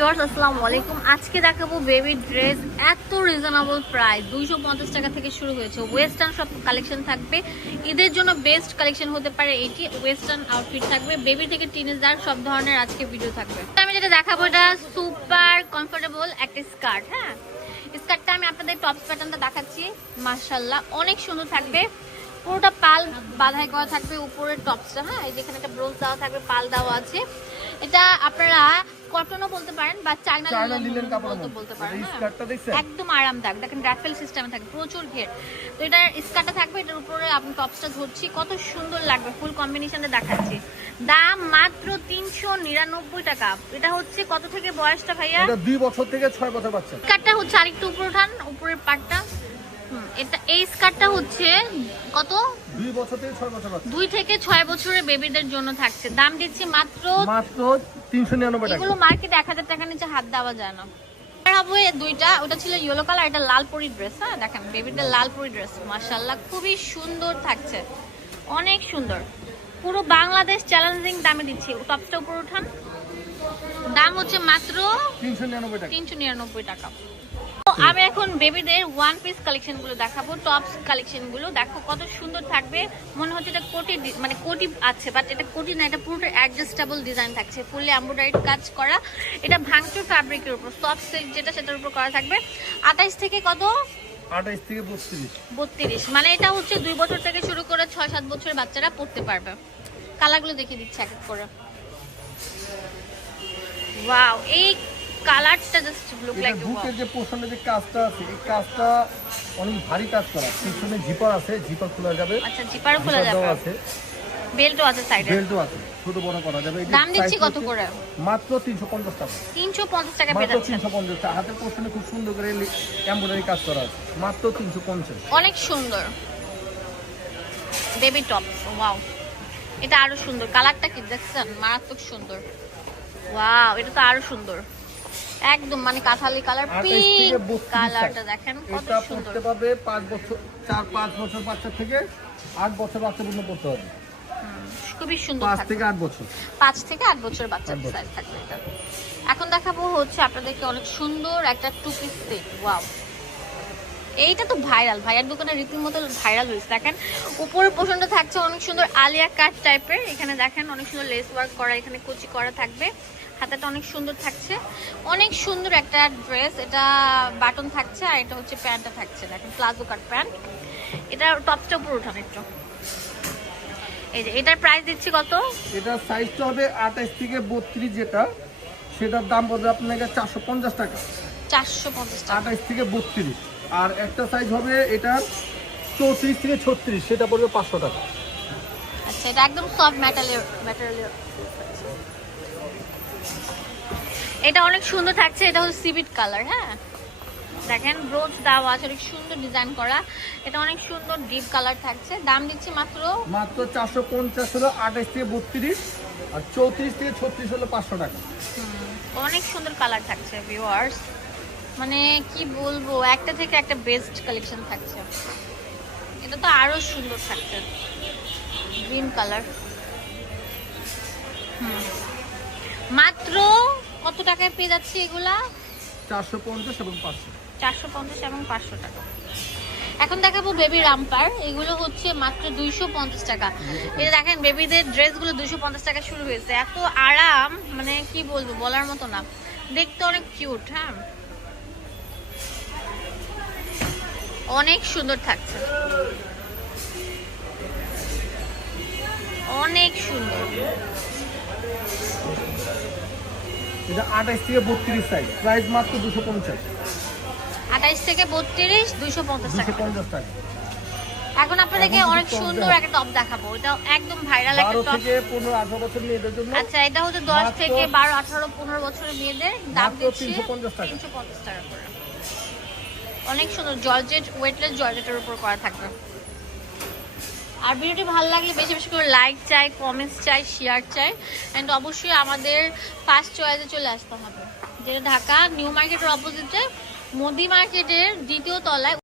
Viewers, আসসালামু আলাইকুম। আজকে দেখাবো বেবি ড্রেস এত রিজনেবল প্রাইস দুইশো পঞ্চাশ টাকা থেকে শুরু হয়েছে। ওয়েস্টার্ন সব কালেকশন থাকবে। ঈদের জন্য বেস্ট কালেকশন হতে পারে এটি। ওয়েস্টার্ন আউটফিট থাকবে। বেবি থেকে টিনেজার সব ধরনের আজকে ভিডিও থাকবে। আমি যেটা দেখাবো, এটা সুপার কমফোর্টেবল একটা স্কার্ট হ্যাঁ? স্কার্টটা আমি আপনাদের টপ প্যাটার্নটা দেখাচ্ছি। মার্শাল্লাহ অনেক সুন্দর থাকবে। পুরোটা পাল বাধাই করা থাকবে উপরের টপসটা হ্যাঁ? যেখানে একটা ব্রোজ দেওয়া থাকবে, পাল দেওয়া আছে। এটা আপনারা কটনও বলতে পারেন বা চায়না লিনেন বলতে পারেন হ্যাঁ। একদম আরামদায়ক। দেখেন রাফেল সিস্টেমে থাকে প্রচুর ঘের। তো এটার স্কার্টটা থাকবে এটার উপরে আপনি টপসটা ধরছি। কত সুন্দর লাগবে ফুল কম্বিনেশনে দেখাচ্ছি। দাম মাত্র তিনশো নিরানব্বই টাকা। এটা হচ্ছে কত থেকে বয়সটা ভাইয়া? এটা দুই বছর থেকে ছয় বছর বাচ্চা। স্কার্টটা হচ্ছে আরেকটু উপরে উঠান উপরের পাটটা। এটা এই স্কার্টটা হচ্ছে কত? দুই বছর থেকে ছয় বছর দুই থেকে ছয় বছরের বেবিদের জন্য থাকছে। দাম দিচ্ছি মাত্র মাত্র তিনশো নিরানব্বই টাকা। এগুলো মার্কেটে এক হাজার টাকার নিচে হাত দেওয়া যায় না। হবে দুইটা ওটা ছিল ইয়েলো কালার এটা লাল পরি ড্রেস হ্যাঁ? দেখেন বেবিদের লাল পরি ড্রেস মাশাল্লাহ খুবই সুন্দর থাকছে। অনেক সুন্দর। পুরো বাংলাদেশ চ্যালেঞ্জিং দামে দিচ্ছি। টপসটা উপর উঠান। দাম হচ্ছে মাত্র তিনশো নিরানব্বই টাকা। আমি এখন বেবিদের ওয়ান পিস কালেকশনগুলো দেখাবো টপস কালেকশনগুলো। দেখো কত সুন্দর থাকবে। মনে হচ্ছে এটা কোটি মানে কোটি আছে বাট এটা কোটি না এটা পুরোটা অ্যাডজাস্টেবল ডিজাইন থাকছে। ফুললি এমব্রয়ডারি কাজ করা। এটা ভাঙচুর ফ্যাব্রিকের উপর সফট সিল্ক যেটা সেটার উপর করা থাকবে। আঠাইশ থেকে কত? আঠাইশ থেকে বত্রিশ। বত্রিশ। মানে এটা হচ্ছে দুই বছর থেকে শুরু করে ছয় সাত বছরের বাচ্চারা পড়তে পারবে। কালারগুলো দেখিয়ে দিচ্ছে এক এক করে। ওয়াও এই কালারটা জাস্ট লুক লাইক বুকের যে পোর্শনের যে কাজটা আছে এই কাজটা অনেক ভারী কাজ করা। পিছনে জিপার আছে জিপার খোলা যাবে। আচ্ছা জিপারও খোলা যাবে। আছে। বেল্টও আছে সাইডে বেল্টও আছে ছোট বড় করা যাবে। দাম দিচ্ছি কত করে? মাত্র তিনশো পঞ্চাশ টাকা। তিনশো পঞ্চাশ টাকা পেয়ে টাকা। হাতের পোর্শনে খুব সুন্দর করে এমব্রয়ডারি কাজ করা আছে। মাত্র তিনশো পঞ্চাশ। অনেক সুন্দর। বেবি টপ ওয়াও এটা আরও সুন্দর। কালারটা কি দেখছেন? মারাত্মক সুন্দর। ওয়াও এটা তো আরও সুন্দর। একদম মানে কাঁঠালি কালার পিঙ্ক কালারটা দেখেন কত সুন্দর। পারবে পাঁচ বছর চার পাঁচ বছর বাচ্চা থেকে আট বছর বাচ্চা পর্যন্ত পড়তে হবে। খুবই সুন্দর পাঁচ থেকে আট বছর। পাঁচ থেকে আট বছর বাচ্চার আট বছর। সাইজ থাকবে এটা। এখন দেখাবো হচ্ছে আপনাদেরকে অনেক সুন্দর একটা টু পিস সেট ওয়াও এইটা তো ভাইরাল ভাইয়ার দোকানে রীতিমতো ভাইরাল হয়েছে। দেখেন উপরের পোষণটা থাকছে অনেক সুন্দর আলিয়া কাট টাইপের এখানে দেখেন অনেক সুন্দর লেস ওয়ার্ক করা এখানে কুচি করা থাকবে। হাতাটা অনেক সুন্দর থাকছে। অনেক সুন্দর একটা ড্রেস এটা বাটন থাকছে আর এটা হচ্ছে প্যান্টটা থাকছে। দেখেন প্লাজো কাট প্যান্ট এটা টপটা উপর উঠান একটু এই যে এটার প্রাইস দিচ্ছি কত? এটা সাইজটা হবে আঠাইশ থেকে বত্রিশ যেটা। সেটার দাম পড়বে আপনাকে চারশো পঞ্চাশ টাকা। চারশো পঞ্চাশ টাকা। আঠাইশ থেকে বত্রিশ। আর একটা সাইজ হবে এটা চৌত্রিশ থেকে ছত্রিশ। সেটা পড়বে পাঁচশো টাকা। আচ্ছা এটা একদম সফট ম্যাটেরিয়াল ম্যাটেরিয়াল এটা অনেক সুন্দর থাকছে এটা হচ্ছে সিভিট কালার হ্যাঁ? দেখেন ব্রোজ দেওয়া আছে অনেক সুন্দর ডিজাইন করা। এটা অনেক সুন্দর ডিপ কালার থাকছে। দাম দিচ্ছি মাত্র মাত্র চারশো পঞ্চাশ হলো আঠাইশ থেকে বত্রিশ আর চৌত্রিশ থেকে ছত্রিশ হলো পাঁচশো টাকা। অনেক সুন্দর কালার থাকছে ভিউয়ার্স মানে কি বলব একটা থেকে একটা বেস্ট কালেকশন থাকছে। এটা তো আরও সুন্দর থাকছে গ্রিন কালার হুম মাত্র কত টাকায় পেয়ে যাচ্ছে এগুলা? চারশো পঞ্চাশ এবং পাঁচশো। চারশো পঞ্চাশ এবং পাঁচশো টাকা। এখন দেখাবো বেবি রাম্পার। এগুলো হচ্ছে মাত্র দুইশো পঞ্চাশ টাকা। এই দেখেন বেবিদের ড্রেসগুলো দুইশো পঞ্চাশ টাকা শুরু হয়েছে। এত আরাম মানে কি বলব বলার মতো না। দেখতে অনেক কিউট হ্যাঁ? অনেক সুন্দর থাকছে। অনেক সুন্দর। এটা আঠাইশ থেকে বত্রিশ সাইজ প্রাইস মাত্র দুশো পঞ্চাশ। আঠাইশ থেকে বত্রিশ পঞ্চাশ দুশো টাকা পঞ্চাশ টাকা। এখন আপনাদেরকে অনেক সুন্দর। একটা টপ দেখাবো। এটা একদম ভাইরাল একটা টপ থেকে পনেরো আঠারো বছর মেয়েদের জন্য। আচ্ছা এটা হচ্ছে দশ মাত্র- থেকে বারো আঠারো পনেরো বছরের মেয়েদের দাম দিচ্ছি 350 টাকা। তিনশো পঞ্চাশ টাকা করে। অনেক সুন্দর জর্জেট ওয়েটলেস জর্জেটের উপর করা থাকবে। আর ভিডিওটি ভালো লাগলে বেশি বেশি করে লাইক চাই কমেন্টস চাই শেয়ার চাই অ্যান্ড অবশ্যই আমাদের ফার্স্ট চয়েসে চলে আসতে হবে। যেটা ঢাকা নিউ মার্কেটের অপোজিটে মোদি মার্কেটের দ্বিতীয় তলায়